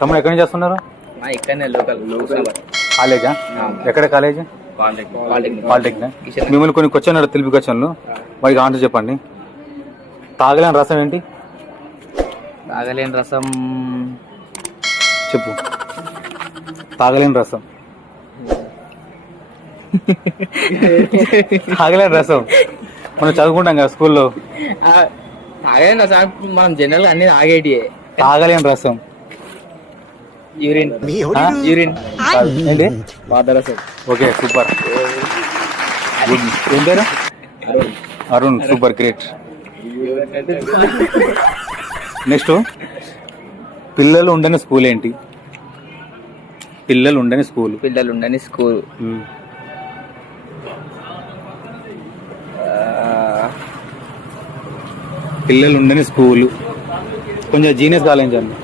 తమ్ముడు ఎక్కడి నుంచి చేస్తున్నారు? ఇక్కడనే లోకల్ కాలేజా? ఎక్కడ కాలేజ్? పాలిటెక్నిక్. మిమ్మల్ని కొన్ని క్వశ్చన్ తెలిపి క్వశ్చన్లు, వాడికి ఆన్సర్ చెప్పండి. తాగలేని రసం ఏంటి? తాగలేని రసం చెప్పు. తాగలేని రసం తాగలేని రసం మనం చదువుకుంటాం కదా స్కూల్లో. తాగలేని రసం మనం జనరల్ గా అన్ని తాగేటి. తాగలేని రసం యూరిన్. ఏంటి? పాదరసం. Okay, super. ఏం పేరు? అరుణ్. Super, great. నెక్స్ట్, పిల్లలు ఉండని స్కూల్ ఏంటి? పిల్లలు ఉండని స్కూల్. పిల్లలు ఉండని స్కూల్ కొంచెం జీనియస్ కాలేజ్ అండి.